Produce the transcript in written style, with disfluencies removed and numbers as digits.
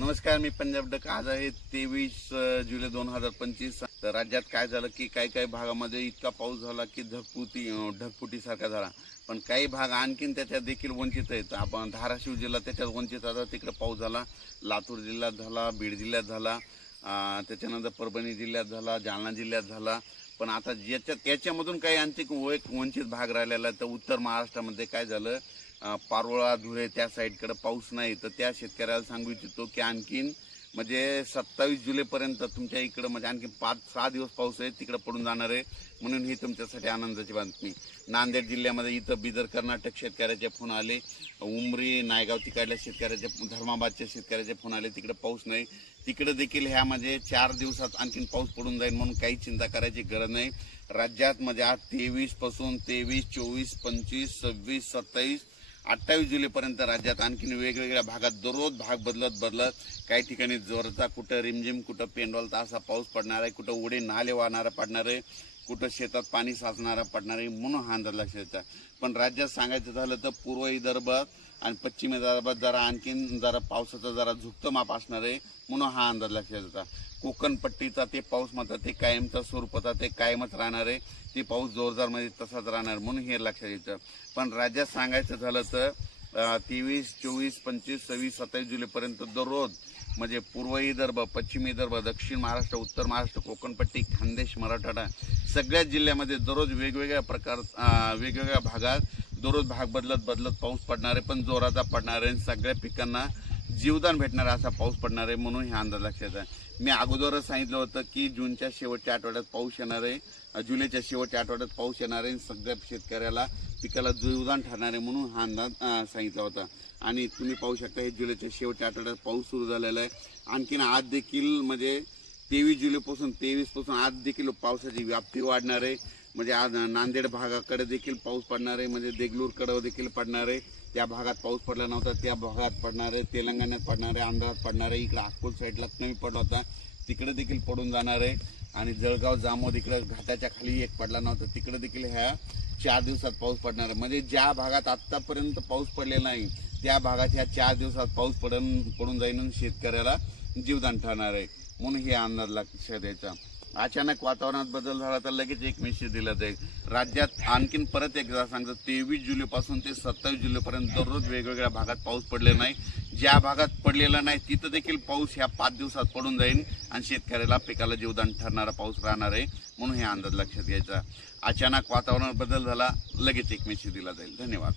नमस्कार, मी पंजाब डक. आज आहे 23 जुलै 2025. तर राज्यात काय झालं की काही भागामध्ये इतका पाऊस झाला की ढगफुटीसारखा झाला. पण काही भाग आणखीन त्याच्यात देखील वंचित आहेत. आपण धाराशिव जिल्हा त्याच्यात वंचित आता तिकडे पाऊस झाला, लातूर जिल्ह्यात झाला, बीड जिल्ह्यात झाला, त्याच्यानंतर परभणी जिल्ह्यात झाला, जालना जिल्ह्यात झाला. पण आता याच्यामधून काही आणखी वंचित भाग राहिलेला. तर उत्तर महाराष्ट्रामध्ये काय झालं, पारोळा धुळे त्या साईडकडे पाऊस नाही. तर त्या शेतकऱ्याला सांगू इच्छितो की आणखीन म्हणजे 27 जुलैपर्यंत तुमच्या इकडं म्हणजे आणखी 5-6 दिवस पाऊस आहे तिकडे पडून जाणार आहे. म्हणून ही तुमच्यासाठी आनंदाची बातमी. नांदेड जिल्ह्यामध्ये इथं बिदर कर्नाटक शेतकऱ्याचे फोन आले, उमरी नायगाव तिकडल्या शेतकऱ्याचे, धर्माबादच्या शेतकऱ्याचे फोन आले. तिकडे पाऊस नाही. तिकडे देखील ह्या म्हणजे 4 दिवसात आणखीन पाऊस पडून जाईल, म्हणून काही चिंता करायची गरज नाही. राज्यात म्हणजे आज 23 पासून 23, 24, 25, 26, 27, 28 जुलैपर्यंत राज्यात आणखीन वेगवेगळ्या भागात दररोज भाग बदलत काही ठिकाणी जोरचा, कुठं रिमझिम, कुठं पेंडॉलचा असा पाऊस पडणार आहे, कुठं उडे नाले वाहणारा पडणार आहे, कुठं शेतात पाणी साचणारा पडणार आहे. म्हणून हा अंदाज लक्षात येतात. पण राज्यात सांगायचं झालं तर पूर्व विदर्भात आणि पश्चिम विदर्भात जरा आणखीन जरा पावसाचा जरा झुकतं माप असणार आहे. म्हणून हा अंदाज लक्षात येतात. कोकण पट्टीचा ते पाऊस मात्र ते कायमचा स्वरूपाचा ते कायमच राहणार आहे. ते पाऊस जोरदार मध्ये तसाच राहणार, म्हणून हे लक्षात येतं. पण राज्यात सांगायचं झालं तर 23, 24, 25, 26, 27 जुलैपर्यंत दररोज म्हणजे पूर्व विदर्भ, पश्चिम विदर्भ, दक्षिण महाराष्ट्र, उत्तर महाराष्ट्र, कोकणपट्टी, खानदेश, मराठवाडा सगळ्याच जिल्ह्यामध्ये दररोज वेगवेगळ्या भागात दररोज भाग बदलत पाऊस पडणार आहे. पण जोराचा पडणार आहे. सगळ्या पिकांना जीवदान भेटणार असा पाऊस पडणार आहे. म्हणून हे अंदाज लक्षात आहे. मी अगोदरच सांगितलं होतं की जूनच्या शेवटच्या आठवड्यात पाऊस येणार आहे, जुलैच्या शेवटच्या आठवड्यात पाऊस येणार आहे. सगळ्या शेतकऱ्याला पिकाला जीवदान ठरणार आहे, म्हणून हा अंदाज सांगितला होता. आणि तुम्ही पाहू शकता हे जुलैच्या शेवटच्या आठवड्यात पाऊस सुरू झालेला आहे. आणखीन आज देखील म्हणजे 23 जुलैपासून आज देखील पावसाची व्याप्ती वाढणार आहे. म्हणजे आज नांदेड भागाकडे देखील पाऊस पडणार आहे, म्हणजे देगलूरकडे देखील पडणार आहे. त्या भागात पाऊस पडला नव्हता त्या भागात पडणार आहे, तेलंगणात पडणार आहे, आंध्रात पडणार आहे, इकडे अकोल साईडला कमी पडला होता तिकडे देखील पडून जाणार आहे. आणि जळगाव जामोद इकडे घाटाच्या खाली एक पडला नव्हता तिकडे देखील ह्या 4 दिवसात पाऊस पडणार आहे. म्हणजे ज्या भागात आतापर्यंत पाऊस पडलेला नाही त्या भागात ह्या 4 दिवसात पाऊस पडून जाईल आणि शेतकऱ्याला जीवदान ठरणार आहे. म्हणून हे अंदाज लक्षात द्यायचा. अचानक वातावरणात बदल झाला तर लगेच एक मेसेज दिला जाईल. राज्यात आणखीन परत एकदा सांगतो 23 जुलैपासून ते 27 जुलैपर्यंत दररोज वेगवेगळ्या भागात पाऊस पडलेला नाही. ज्या भागात पडलेला नाही तिथं देखील पाऊस ह्या 5 दिवसात पडून जाईल आणि शेतकऱ्याला पिकाला जीवदान ठरणारा पाऊस राहणार आहे. म्हणून हे अंदाज लक्षात घ्यायचा. अचानक वातावरणात बदल झाला लगेच एक मेसेज दिला जाईल. धन्यवाद.